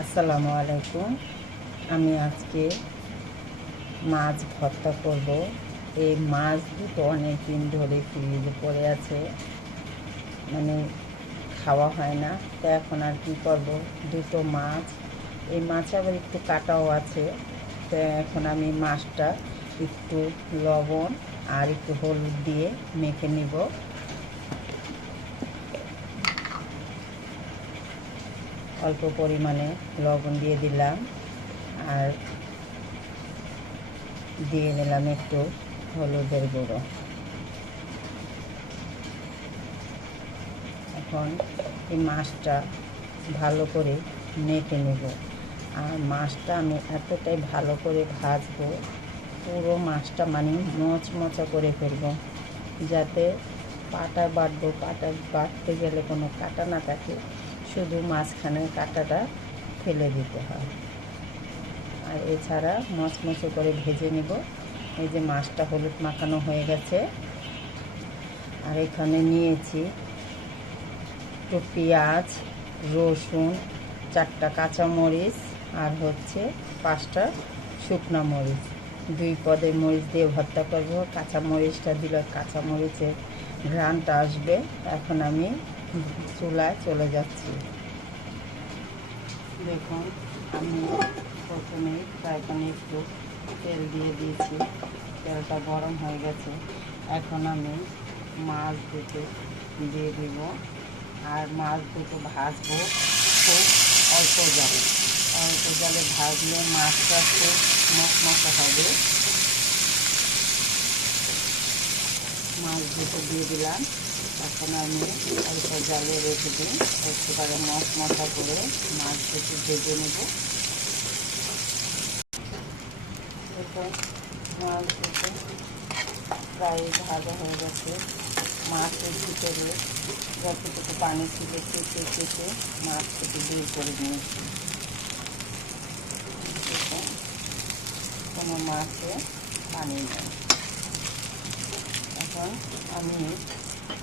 আসসালামু আলাইকুম। আমি আজকে মাছ ভর্তা করব। এই মাছ দুটো অনেক দিন ধরে ফ্রিজে পড়ে আছে, মানে খাওয়া হয় না। তো এখন আর কি করব, দুটো মাছ, এই মাছ আবার একটু কাটাও আছে। তো এখন আমি মাছটা একটু লবণ আর একটু হলুদ দিয়ে মেখে নিব। অল্প পরিমাণে লবণ দিয়ে দিলাম, আর দিয়ে নিলাম একটু হলুদের গুঁড়ো। এখন এই মাছটা ভালো করে মেখে নেব। আর মাছটা আমি এতটাই ভালো করে ভাজবো, পুরো মাছটা মানে মচমচা করে ফেলবো, যাতে পাটা বাটবো, পাটা বাটতে গেলে কোনো কাটা না থাকে, শুধু মাঝখানের কাটাটা ফেলে দিতে হয়। আর এছাড়া মচমচে করে ভেজে নেব। এই যে মাছটা হলুদ মাখানো হয়ে গেছে। আর এখানে নিয়েছি একটু পেঁয়াজ, রসুন, 4টা কাঁচামরিচ, আর হচ্ছে 5টা শুকনো মরিচ। 2 পদের মরিচ দিয়ে ভর্তা করবো। কাঁচামরিচটা দিলে কাঁচামরিচের ঘ্রাণটা আসবে। এখন আমি চুলায় চলে যাচ্ছি। দেখুন, আমি প্রথমেই ফ্রাই প্যানে একটু তেল দিয়ে দিয়েছি। তেলটা গরম হয়ে গেছে। এখন আমি মাছ দুটো দিয়ে দিব। আর মাছ দুটো ভাজবো খুব অল্প জালে। অল্প জালে ভাজলে মাছটা খুব মচমচে হবে। মাছ দুটো দিয়ে দিলাম। এখন আমি অল্প জালে রেখে দিই, একেবারে মচমচা করে মাছ দুটো ভেজে নেব। দেখুন, মাছ দুটো প্রায় ভাজা হয়ে গেছে। মাছের ভিতরে যতটুকু পানি ছিল চেপে চেপে মাছ থেকে বের করে নিয়েছি। কোনো মাছে পানি নেই। এখন আমি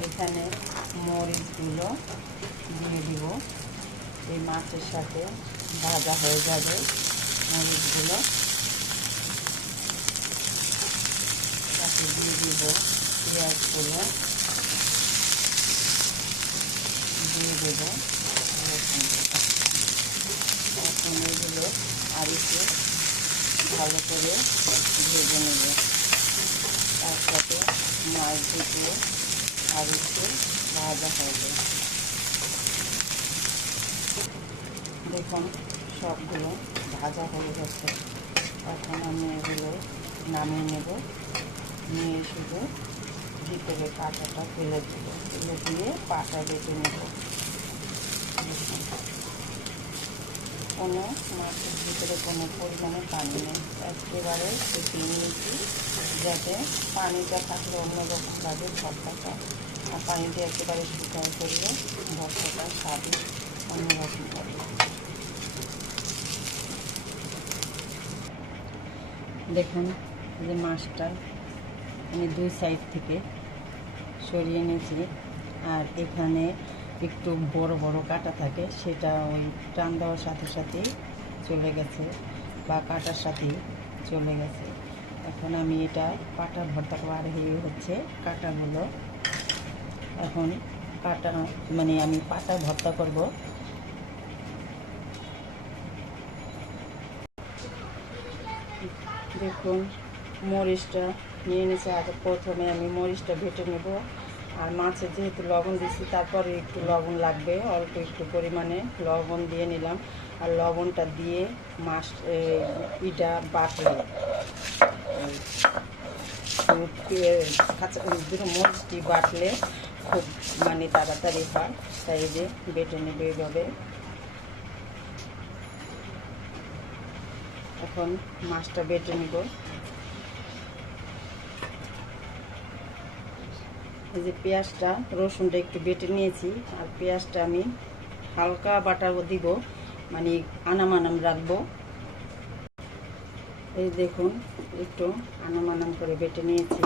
এখানে মরিচগুলো দিয়ে দিব। এই মাছের সাথে ভাজা হয়ে যাবে মরিচগুলো। তাতে দিয়ে দিব পেঁয়াজগুলো, দিয়ে দেবো এখন এগুলো আর একটু ভালো করে ভেজে নেব। তার সাথে মাছ দুটো আর একটু ভাজা হবে। দেখুন, সবগুলো ভাজা হয়ে গেছে। এখন আমি এগুলো নামিয়ে নেব। নিয়ে শুধু ভিতরে কাঁটাটা ফেলে দেব, ফেলে দিয়ে পাটা বেটে নেব। কোনো মাছের ভিতরে কোনো পরিমাণে পানি নেই, একেবারে ফুটিয়ে নিয়েছি, যাতে পানিটা থাকলে অন্যরকম লাগে ভর্তাটা। আর পানিটা একেবারে শুকায় করলে ভর্তাটা স্বাদই অন্যরকম হবে। দেখুন, যে মাছটা আমি 2 সাইড থেকে সরিয়ে নিয়েছি। আর এখানে একটু বড় বড় কাটা থাকে, সেটা ওই টান দেওয়ার সাথে সাথেই চলে গেছে, বা কাটার সাথেই চলে গেছে। এখন আমি এটা পাটা ভর্তা আর হচ্ছে কাটাগুলো। এখন কাটা মানে আমি পাটা ভর্তা করব। দেখুন, মরিচটা নিয়ে নিয়েছি। আগে প্রথমে আমি মরিচটা ভেটে নেব। আর মাছে যেহেতু লবণ দিচ্ছি, তারপরে একটু লবণ লাগবে, অল্প একটু পরিমাণে লবণ দিয়ে নিলাম। আর লবণটা দিয়ে মাছ ইটা বাটলে কাঁচা দুটো মরিচটি বাটলে খুব মানে তাড়াতাড়ি হয়। তাই যে বেটে নেবে এইভাবে। এখন মাছটা বেটে নেব। এই যে পেঁয়াজটা রসুনটা একটু বেটে নিয়েছি। আর পেঁয়াজটা আমি হালকা বাটা দিব, মানে আনাম রাখবো। এই দেখুন, একটু আনাম করে বেটে নিয়েছি।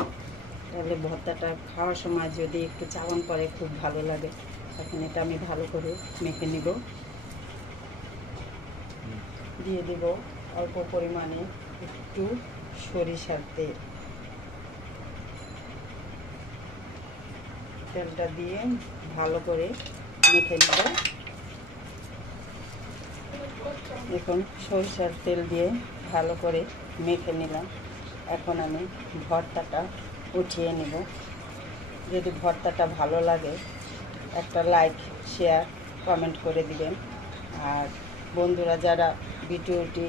তাহলে ভর্তাটা খাওয়ার সময় যদি একটু চাওয়ান পরে খুব ভালো লাগে। এখন এটা আমি ভালো করে মেখে নিব। দিয়ে দেব অল্প পরিমাণে একটু সরিষার তেল। তেলটা দিয়ে ভালো করে মেখে নেব। দেখুন সরিষার তেল দিয়ে ভালো করে মেখে নিলাম। এখন আমি ভর্তাটা উঠিয়ে নেব। যদি ভর্তাটা ভালো লাগে একটা লাইক, শেয়ার, কমেন্ট করে দিবেন। আর বন্ধুরা যারা ভিডিওটি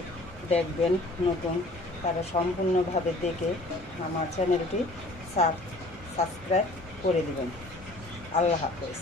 দেখবেন নতুন, তারা সম্পূর্ণভাবে দেখে আমার চ্যানেলটি সাবস্ক্রাইব করে দিবেন। আল্লাহ হাফেজ।